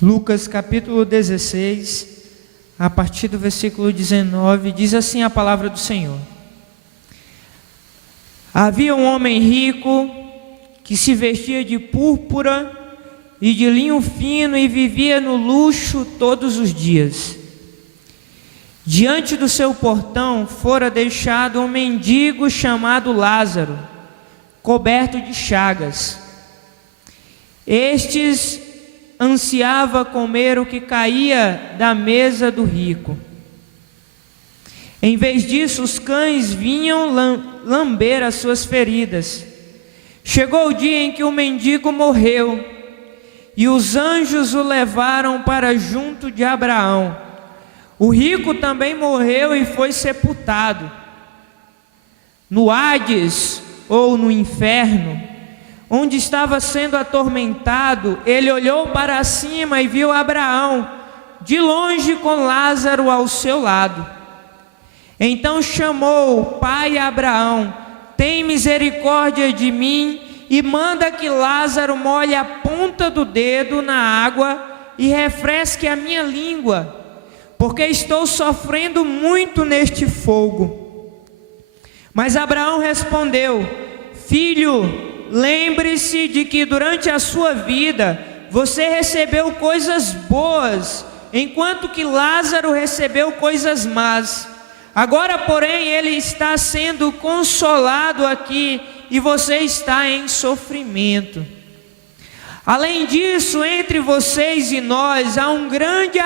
Lucas capítulo 16, a partir do versículo 19, diz assim a palavra do Senhor. Havia um homem rico que se vestia de púrpura e de linho fino e vivia no luxo todos os dias. Diante do seu portão fora deixado um mendigo chamado Lázaro, coberto de chagas. Estes ansiava comer o que caía da mesa do rico. Em vez disso, os cães vinham lamber as suas feridas. Chegou o dia em que o mendigo morreu, e os anjos o levaram para junto de Abraão. O rico também morreu e foi sepultado. No Hades, ou no inferno, onde estava sendo atormentado, ele olhou para cima e viu Abraão, de longe com Lázaro ao seu lado. Então chamou: Pai Abraão, tem misericórdia de mim e manda que Lázaro molhe a ponta do dedo na água e refresque a minha língua, porque estou sofrendo muito neste fogo. Mas Abraão respondeu: Filho, lembre-se de que durante a sua vida você recebeu coisas boas, enquanto que Lázaro recebeu coisas más. Agora, porém, ele está sendo consolado aqui e você está em sofrimento. Além disso, entre vocês e nós há um grande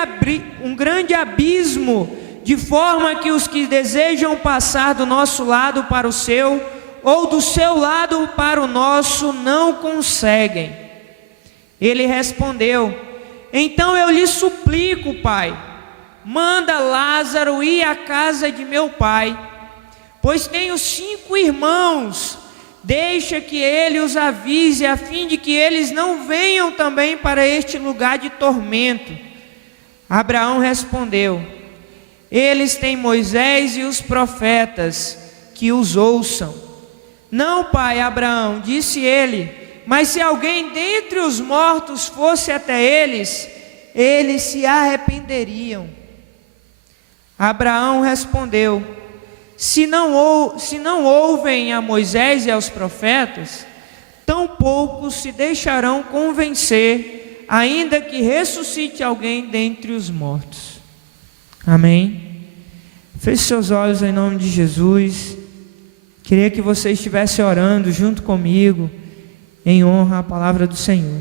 abismo, de forma que os que desejam passar do nosso lado para o seu, ou do seu lado para o nosso, não conseguem. Ele respondeu: Então eu lhe suplico, Pai, manda Lázaro ir à casa de meu pai, pois tenho 5 irmãos. Deixa que ele os avise, a fim de que eles não venham também para este lugar de tormento. Abraão respondeu: Eles têm Moisés e os profetas, que os ouçam. Não, pai Abraão, disse ele, mas se alguém dentre os mortos fosse até eles, eles se arrependeriam. Abraão respondeu: Se não ouvem a Moisés e aos profetas, tampouco se deixarão convencer, ainda que ressuscite alguém dentre os mortos. Amém? Feche seus olhos em nome de Jesus. Queria que você estivesse orando junto comigo, em honra à palavra do Senhor.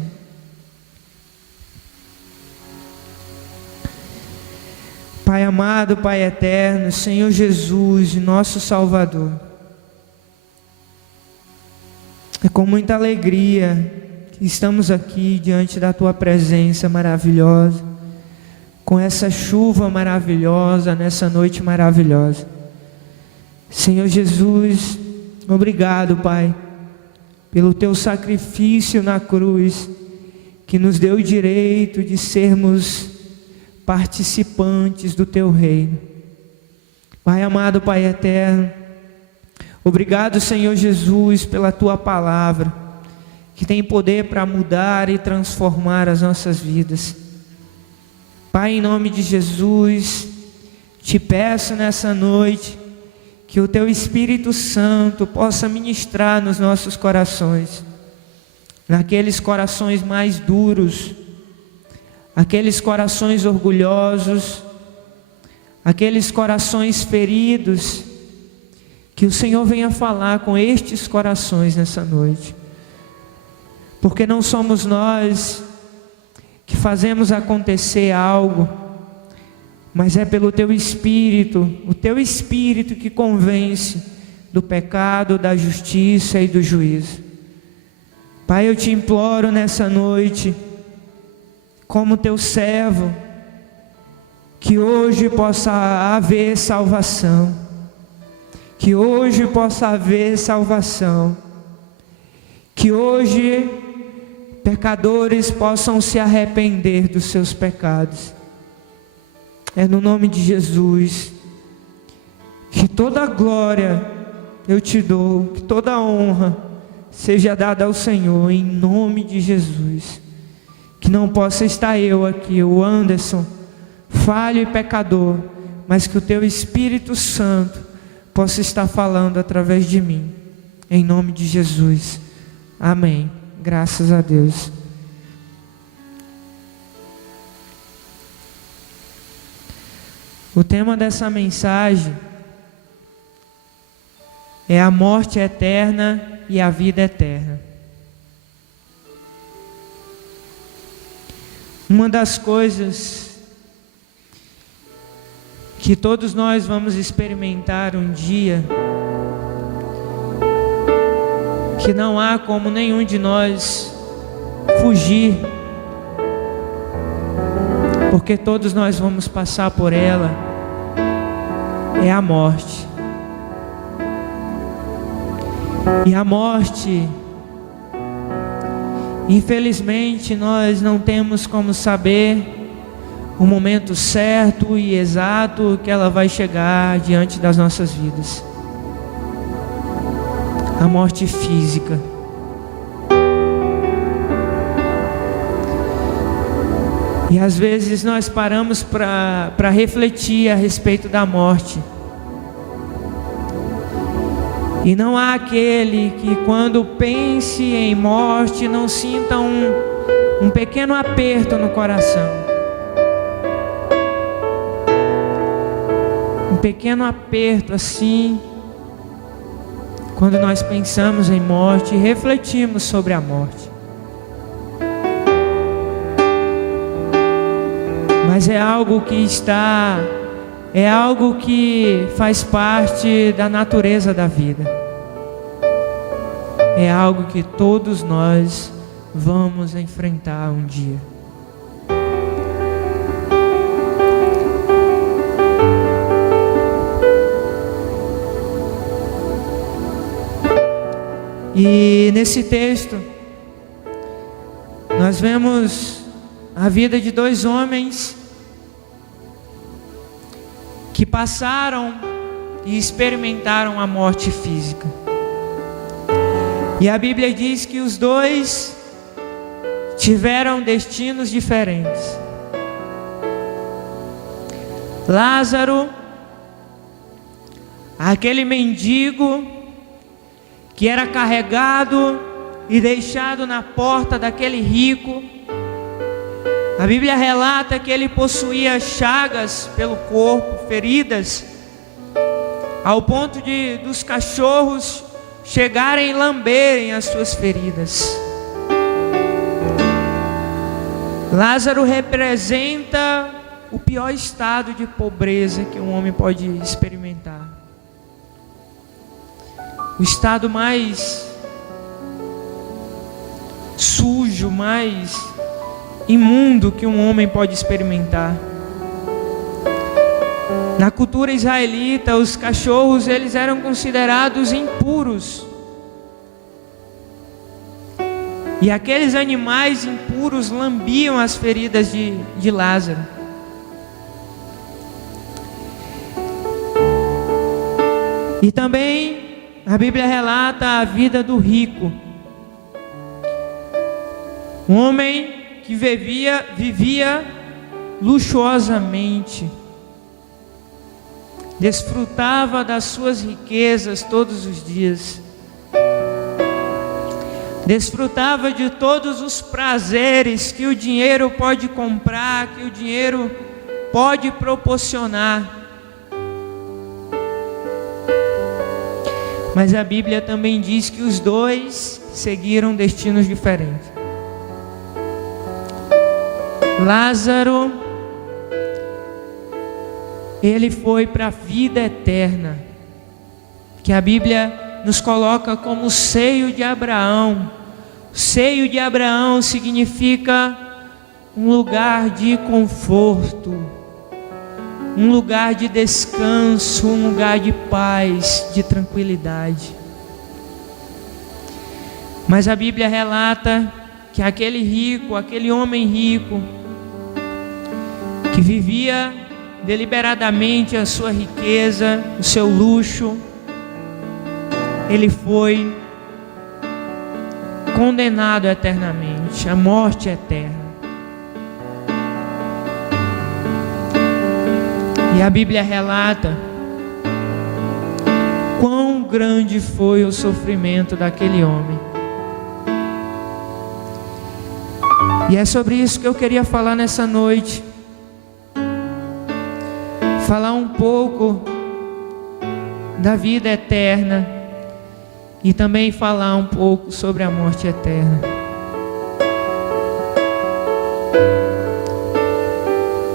Pai amado, Pai eterno, Senhor Jesus, nosso Salvador, é com muita alegria que estamos aqui diante da Tua presença maravilhosa, com essa chuva maravilhosa, nessa noite maravilhosa. Senhor Jesus, obrigado, Pai, pelo Teu sacrifício na cruz, que nos deu o direito de sermos participantes do Teu reino. Pai amado, Pai eterno, obrigado, Senhor Jesus, pela Tua palavra, que tem poder para mudar e transformar as nossas vidas. Pai, em nome de Jesus, te peço nessa noite, que o Teu Espírito Santo possa ministrar nos nossos corações, naqueles corações mais duros, aqueles corações orgulhosos, aqueles corações feridos, que o Senhor venha falar com estes corações nessa noite, porque não somos nós que fazemos acontecer algo, mas é pelo Teu Espírito, o Teu Espírito que convence do pecado, da justiça e do juízo. Pai, eu te imploro nessa noite, como Teu servo, que hoje possa haver salvação, que hoje possa haver salvação, que hoje pecadores possam se arrepender dos seus pecados. É no nome de Jesus que toda a glória eu te dou, que toda a honra seja dada ao Senhor, em nome de Jesus. que não possa estar eu aqui, o Anderson, falho e pecador, mas que o Teu Espírito Santo possa estar falando através de mim, em nome de Jesus, amém, graças a Deus. O tema dessa mensagem é a morte eterna e a vida eterna. Uma das coisas que todos nós vamos experimentar um dia, que não há como nenhum de nós fugir, porque todos nós vamos passar por ela, é a morte. E a morte, infelizmente, nós não temos como saber o momento certo e exato que ela vai chegar diante das nossas vidas. A morte física. E às vezes nós paramos para refletir a respeito da morte. E não há aquele que, quando pense em morte, não sinta um pequeno aperto no coração. Um pequeno aperto assim, quando nós pensamos em morte e refletimos sobre a morte. Mas é algo que faz parte da natureza da vida. É algo que todos nós vamos enfrentar um dia. E nesse texto, nós vemos a vida de dois homens que passaram e experimentaram a morte física. E a Bíblia diz que os dois tiveram destinos diferentes. Lázaro, aquele mendigo que era carregado e deixado na porta daquele rico, a Bíblia relata que ele possuía chagas pelo corpo, feridas, ao ponto dos cachorros chegarem e lamberem as suas feridas. Lázaro representa o pior estado de pobreza que um homem pode experimentar. O estado mais sujo, mais imundo que um homem pode experimentar. Na cultura israelita, os cachorros eles eram considerados impuros. E aqueles animais impuros lambiam as feridas de Lázaro. E também a Bíblia relata a vida do rico. Um homem que vivia luxuosamente, desfrutava das suas riquezas todos os dias, desfrutava de todos os prazeres que o dinheiro pode comprar, que o dinheiro pode proporcionar. Mas a Bíblia também diz que os dois seguiram destinos diferentes. Lázaro, ele foi para a vida eterna, que a Bíblia nos coloca como o seio de Abraão. O seio de Abraão significa um lugar de conforto, um lugar de descanso, um lugar de paz, de tranquilidade. Mas a Bíblia relata que aquele rico, aquele homem rico, que vivia deliberadamente a sua riqueza, o seu luxo, ele foi condenado eternamente, à morte eterna. E a Bíblia relata quão grande foi o sofrimento daquele homem. E é sobre isso que eu queria falar nessa noite. Falar um pouco da vida eterna e também falar um pouco sobre a morte eterna.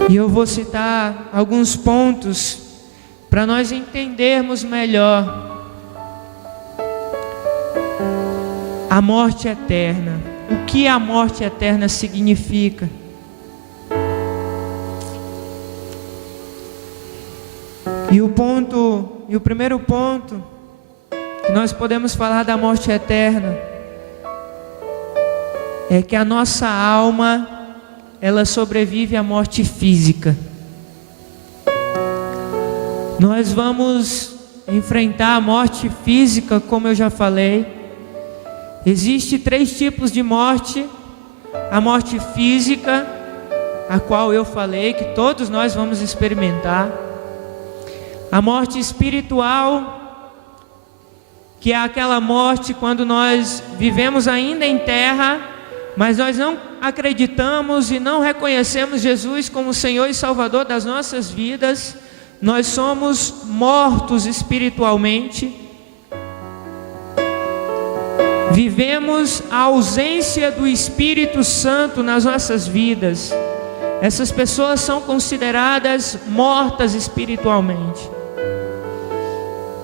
E eu vou citar alguns pontos para nós entendermos melhor a morte eterna. O que a morte eterna significa? E o primeiro ponto que nós podemos falar da morte eterna é que a nossa alma, ela sobrevive à morte física. Nós vamos enfrentar a morte física, como eu já falei. Existem 3 tipos de morte: a morte física, a qual eu falei que todos nós vamos experimentar; a morte espiritual, que é aquela morte quando nós vivemos ainda em terra, mas nós não acreditamos e não reconhecemos Jesus como Senhor e Salvador das nossas vidas. Nós somos mortos espiritualmente. Vivemos a ausência do Espírito Santo nas nossas vidas. Essas pessoas são consideradas mortas espiritualmente.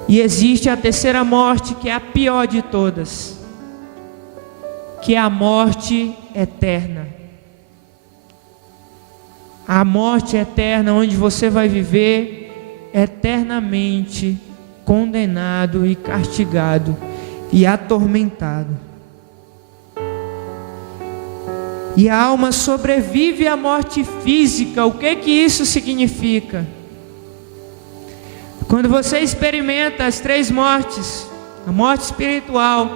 E existe a terceira morte, que é a pior de todas, que é a morte eterna. A morte eterna, onde você vai viver eternamente condenado e castigado e atormentado. E a alma sobrevive à morte física. O que isso significa? Quando você experimenta as 3 mortes, a morte espiritual,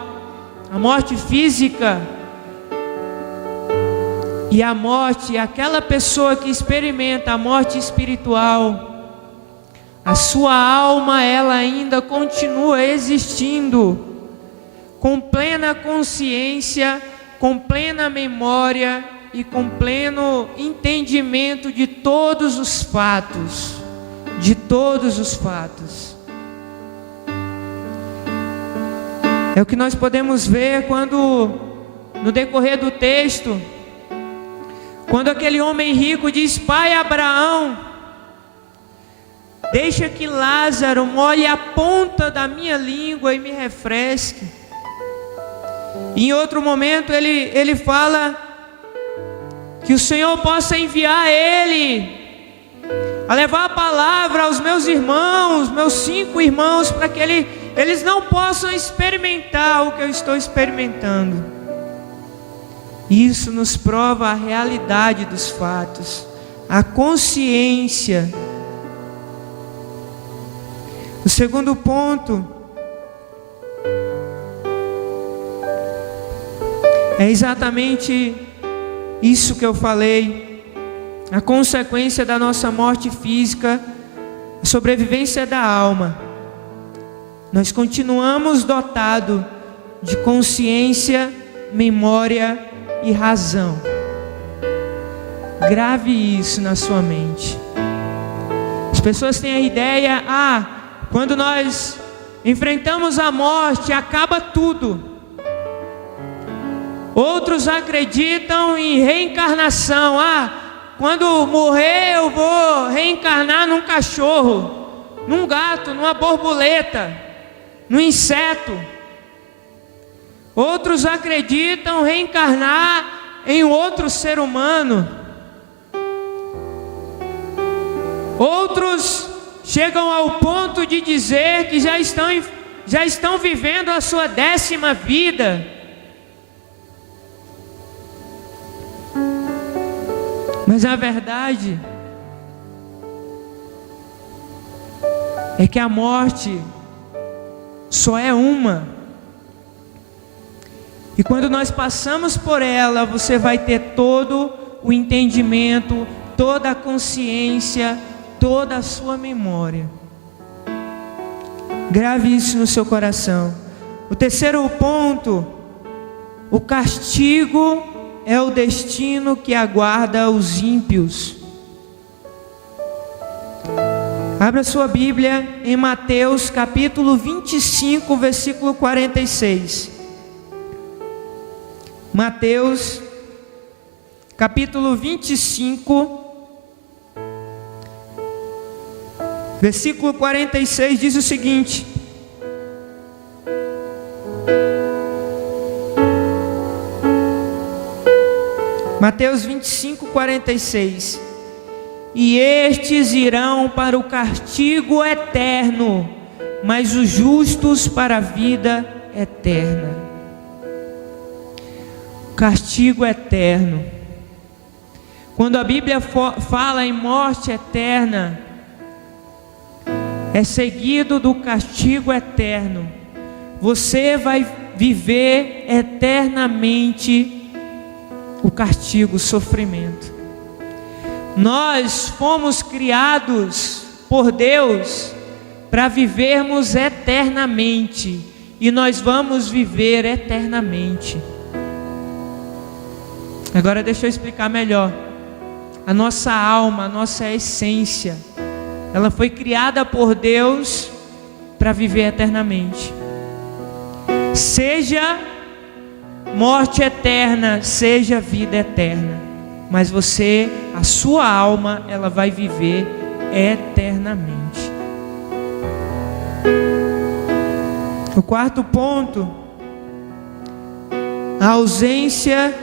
a morte física e a morte, aquela pessoa que experimenta a morte espiritual, a sua alma, ela ainda continua existindo, com plena consciência, com plena memória e com pleno entendimento de todos os fatos. De todos os fatos. É o que nós podemos ver quando, no decorrer do texto, quando aquele homem rico diz: Pai Abraão, deixa que Lázaro molhe a ponta da minha língua e me refresque. Em outro momento ele fala que o Senhor possa enviar ele a levar a palavra aos meus irmãos, meus 5 irmãos, para que eles não possam experimentar o que eu estou experimentando. Isso nos prova a realidade dos fatos, a consciência. O segundo ponto é exatamente isso que eu falei. A consequência da nossa morte física, a sobrevivência da alma. Nós continuamos dotados de consciência, memória e razão. Grave isso na sua mente. As pessoas têm a ideia: quando nós enfrentamos a morte, acaba tudo. Outros acreditam em reencarnação. Quando morrer eu vou reencarnar num cachorro, num gato, numa borboleta, num inseto. Outros acreditam reencarnar em outro ser humano. Outros chegam ao ponto de dizer que já estão vivendo a sua 10ª vida. Mas a verdade é que a morte só é uma. E quando nós passamos por ela, você vai ter todo o entendimento, toda a consciência, toda a sua memória. Grave isso no seu coração. O terceiro ponto: o castigo é o destino que aguarda os ímpios. Abra sua Bíblia em Mateus capítulo 25, versículo 46. Mateus capítulo 25, versículo 46 diz o seguinte: Mateus 25, 46. E estes irão para o castigo eterno, mas os justos para a vida eterna. Castigo eterno. Quando a Bíblia fala em morte eterna, é seguido do castigo eterno. Você vai viver eternamente o castigo, o sofrimento. Nós fomos criados por Deus para vivermos eternamente, e nós vamos viver eternamente. Agora deixa eu explicar melhor. A nossa alma, a nossa essência, ela foi criada por Deus para viver eternamente. Seja morte eterna, seja vida eterna. Mas você, a sua alma, ela vai viver eternamente. O quarto ponto: a ausência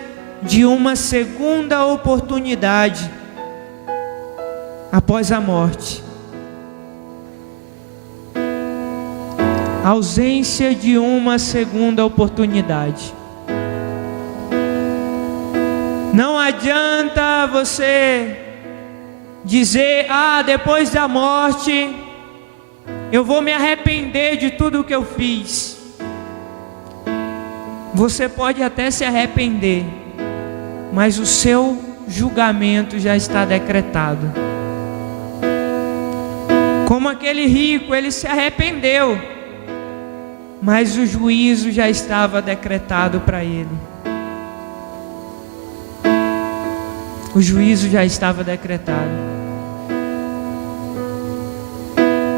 de uma segunda oportunidade após a morte. A ausência de uma segunda oportunidade. Não adianta você dizer: depois da morte eu vou me arrepender de tudo que eu fiz. Você pode até se arrepender, mas o seu julgamento já está decretado. Como aquele rico, ele se arrependeu, mas o juízo já estava decretado para ele. O juízo já estava decretado.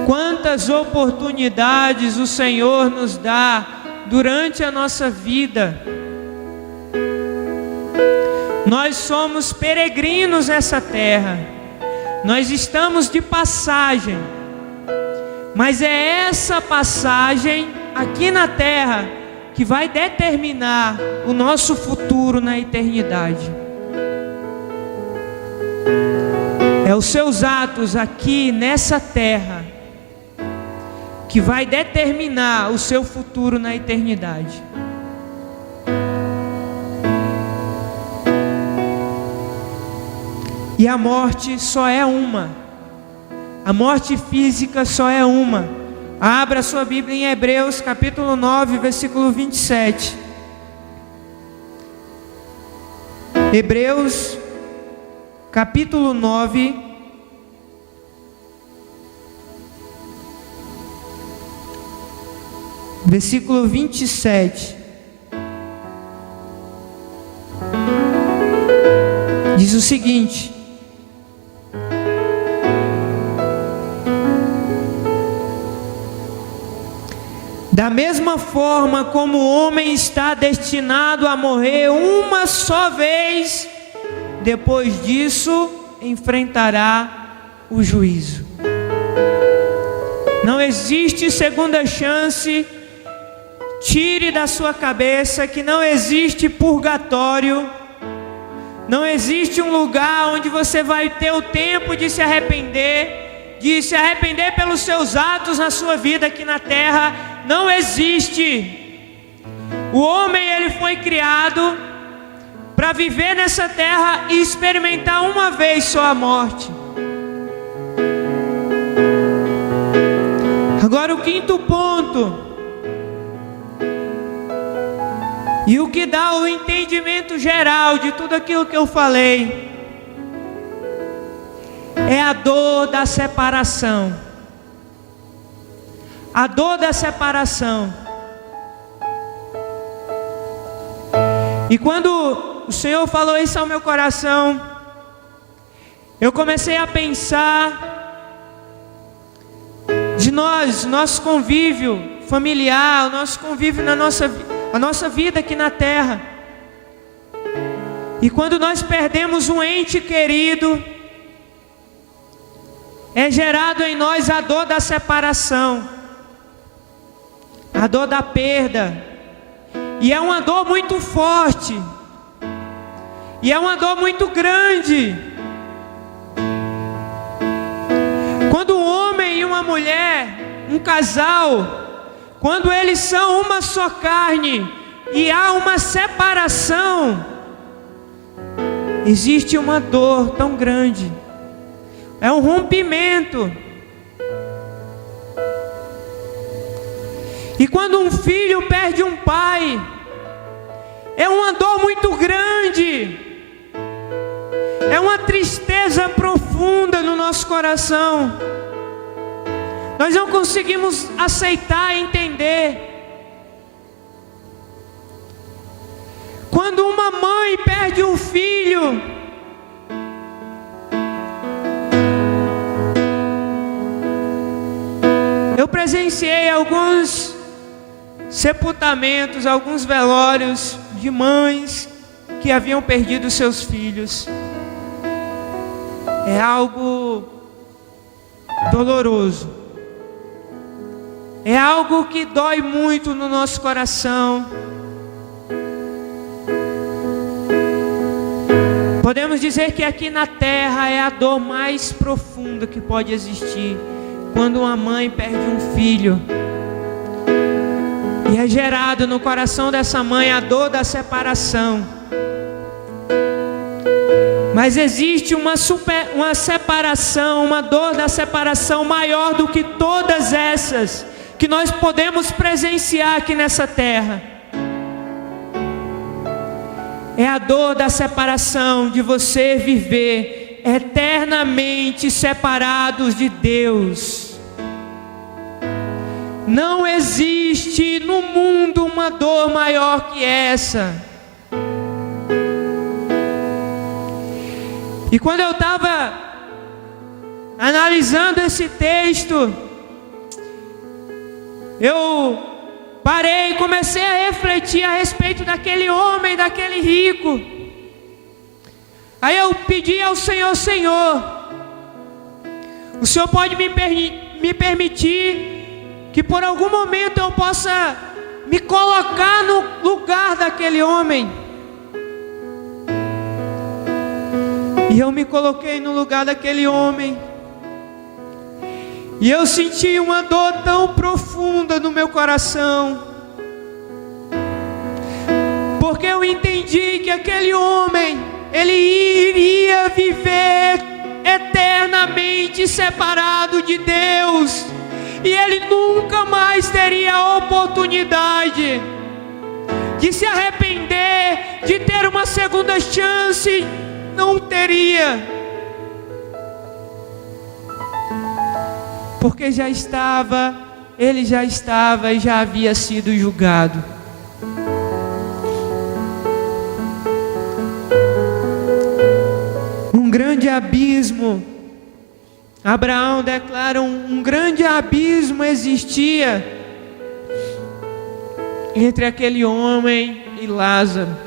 Quantas oportunidades o Senhor nos dá durante a nossa vida. Nós somos peregrinos nessa terra. Nós estamos de passagem. Mas é essa passagem aqui na terra que vai determinar o nosso futuro na eternidade. É os seus atos aqui nessa terra que vai determinar o seu futuro na eternidade. E a morte só é uma. A morte física só é uma. Abra sua Bíblia em Hebreus capítulo 9, versículo 27. Hebreus capítulo 9, versículo 27. Diz o seguinte: da mesma forma como o homem está destinado a morrer uma só vez, depois disso enfrentará o juízo. Não existe segunda chance. Tire da sua cabeça que não existe purgatório. Não existe um lugar onde você vai ter o tempo de se arrepender pelos seus atos na sua vida aqui na terra. Não existe. O homem, ele foi criado para viver nessa terra e experimentar uma vez só a morte. Agora o quinto ponto, e o que dá o entendimento geral de tudo aquilo que eu falei, é a dor da separação. A dor da separação. E quando o Senhor falou isso ao meu coração, eu comecei a pensar de nosso convívio familiar, o nosso convívio a nossa vida aqui na terra. E quando nós perdemos um ente querido, é gerado em nós a dor da separação, a dor da perda. E é uma dor muito forte, e é uma dor muito grande. Quando um homem e uma mulher, um casal, quando eles são uma só carne e há uma separação, existe uma dor tão grande, é um rompimento. E quando um filho perde um pai, é uma dor muito grande, é uma tristeza profunda no nosso coração. Nós não conseguimos aceitar e entender. Quando uma mãe perde um filho, eu presenciei alguns sepultamentos, alguns velórios de mães que haviam perdido seus filhos. É algo doloroso, é algo que dói muito no nosso coração. Podemos dizer que aqui na terra é a dor mais profunda que pode existir, quando uma mãe perde um filho, e é gerado no coração dessa mãe a dor da separação. Mas existe uma separação, uma dor da separação maior do que todas essas que nós podemos presenciar aqui nessa terra. É a dor da separação, de você viver eternamente separados de Deus. Não existe no mundo uma dor maior que essa. E quando eu estava analisando esse texto, eu parei e comecei a refletir a respeito daquele homem, daquele rico. Aí eu pedi ao Senhor: Senhor, o Senhor pode me permitir que por algum momento eu possa me colocar no lugar daquele homem? E eu me coloquei no lugar daquele homem, e eu senti uma dor tão profunda no meu coração, porque eu entendi que aquele homem, ele iria viver eternamente separado de Deus, e ele nunca mais teria a oportunidade de se arrepender, de ter uma segunda chance. Não teria, porque ele já estava e já havia sido julgado. Um grande abismo, Abraão declara, um grande abismo existia entre aquele homem e Lázaro,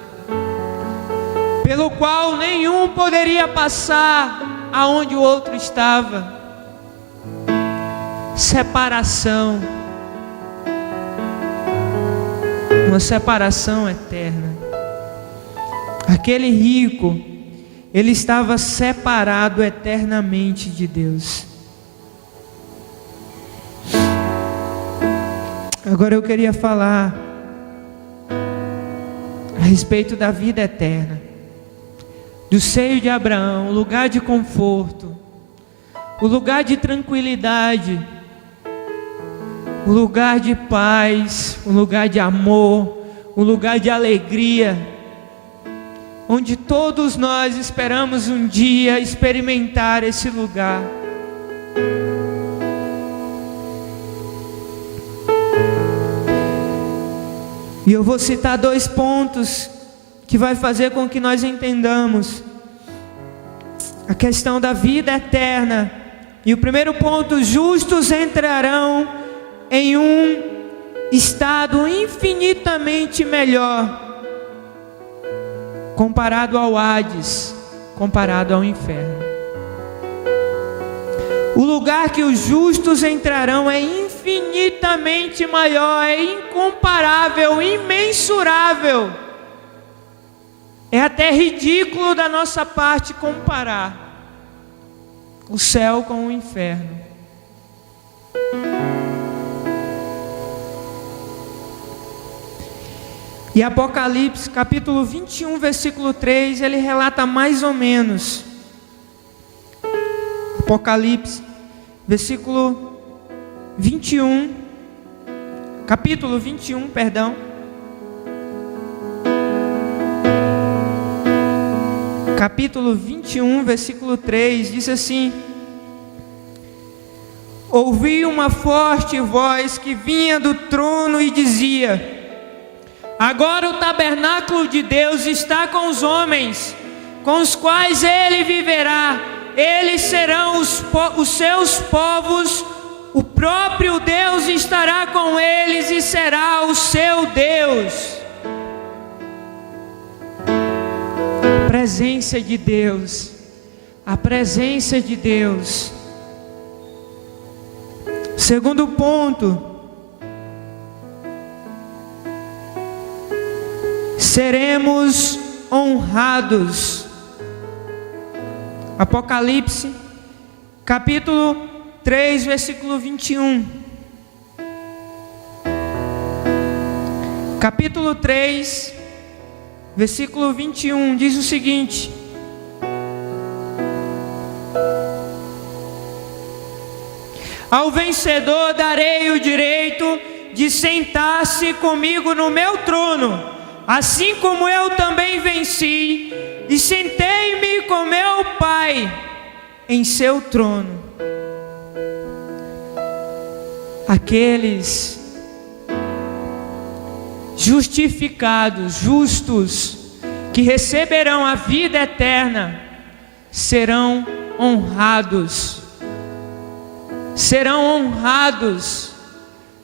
pelo qual nenhum poderia passar aonde o outro estava. Separação, uma separação eterna. Aquele rico, ele estava separado eternamente de Deus. Agora eu queria falar a respeito da vida eterna, do seio de Abraão, o lugar de conforto, o lugar de tranquilidade, o lugar de paz, o lugar de amor, o lugar de alegria. onde todos nós esperamos um dia experimentar esse lugar. E eu vou citar 2 pontos que vai fazer com que nós entendamos a questão da vida eterna. E o primeiro ponto: justos entrarão em um estado infinitamente melhor comparado ao Hades, comparado ao inferno. O lugar que os justos entrarão é infinitamente maior, é incomparável, imensurável. É até ridículo da nossa parte comparar o céu com o inferno. E Apocalipse, capítulo 21, versículo 3, ele relata mais ou menos. Apocalipse, versículo 21, capítulo 21, perdão. Capítulo 21, versículo 3, diz assim: ouvi uma forte voz que vinha do trono e dizia: agora o tabernáculo de Deus está com os homens, com os quais ele viverá. Eles serão os seus povos, o próprio Deus estará com eles e será o seu Deus. A presença de Deus, a presença de Deus. Segundo ponto: seremos honrados. Apocalipse, capítulo 3, versículo 21. Capítulo 3, versículo 21, diz o seguinte: ao vencedor darei o direito de sentar-se comigo no meu trono, assim como eu também venci e sentei-me com meu Pai em seu trono. Aqueles justificados, justos, que receberão a vida eterna, serão honrados. Serão honrados,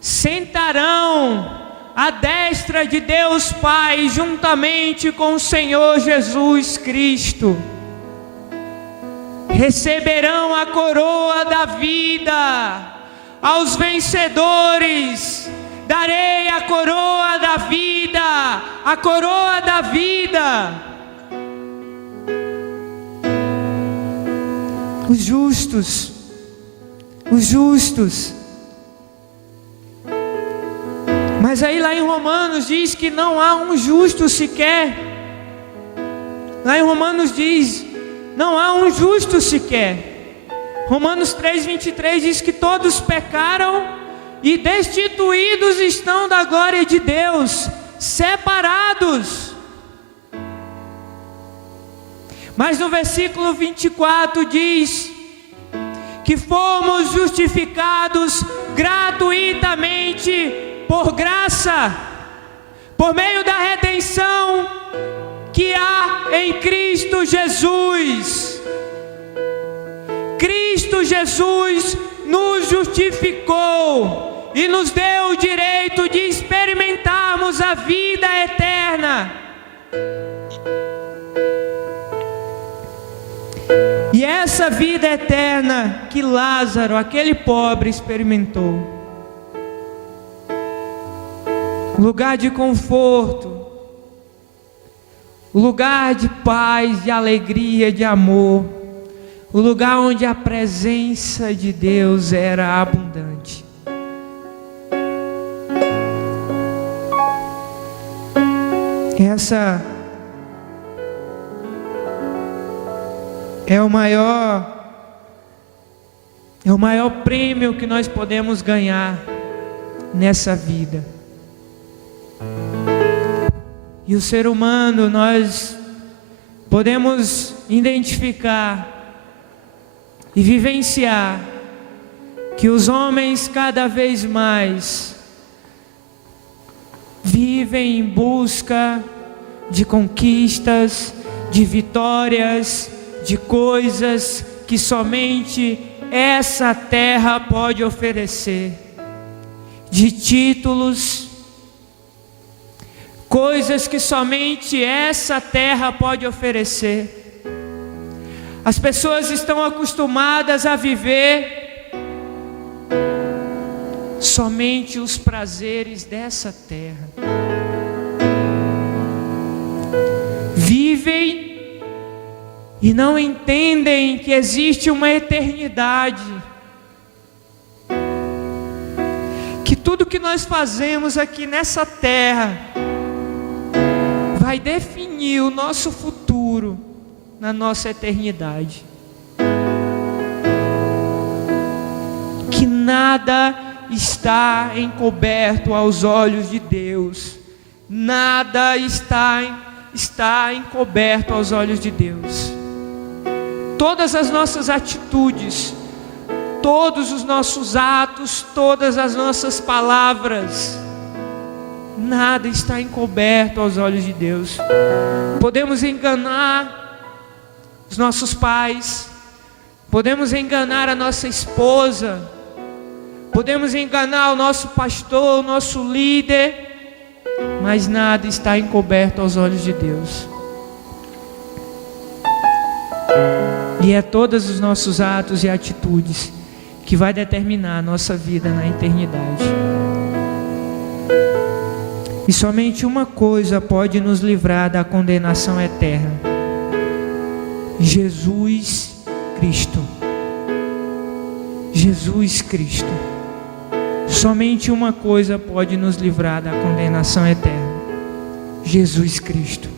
sentarão à destra de Deus Pai, juntamente com o Senhor Jesus Cristo. Receberão a coroa da vida. Aos vencedores darei a coroa da vida, a coroa da vida. Os justos, os justos. Mas aí lá em Romanos diz que não há um justo sequer. Lá em Romanos diz: não há um justo sequer. Romanos 3:23 diz que todos pecaram e destituídos estão da glória de Deus, separados. Mas no versículo 24 diz que fomos justificados gratuitamente por graça, por meio da redenção que há em Cristo Jesus. Cristo Jesus nos justificou e nos deu o direito de experimentarmos a vida eterna. E essa vida eterna que Lázaro, aquele pobre, experimentou. Lugar de conforto, lugar de paz, de alegria, de amor, o lugar onde a presença de Deus era abundante. Essa é o maior prêmio que nós podemos ganhar nessa vida. E o ser humano, nós podemos identificar e vivenciar que os homens cada vez mais vivem em busca de conquistas, de vitórias, de coisas que somente essa terra pode oferecer, de títulos, coisas que somente essa terra pode oferecer. As pessoas estão acostumadas a viver somente os prazeres dessa terra. Vivem e não entendem que existe uma eternidade. Que tudo que nós fazemos aqui nessa terra vai definir o nosso futuro na nossa eternidade. Que nada está encoberto aos olhos de Deus. Nada está encoberto aos olhos de Deus. Todas as nossas atitudes, todos os nossos atos, todas as nossas palavras, nada está encoberto aos olhos de Deus. Podemos enganar os nossos pais, podemos enganar a nossa esposa, podemos enganar o nosso pastor, o nosso líder, mas nada está encoberto aos olhos de Deus. E é todos os nossos atos e atitudes que vai determinar a nossa vida na eternidade. E somente uma coisa pode nos livrar da condenação eterna: Jesus Cristo. Jesus Cristo. Somente uma coisa pode nos livrar da condenação eterna: Jesus Cristo.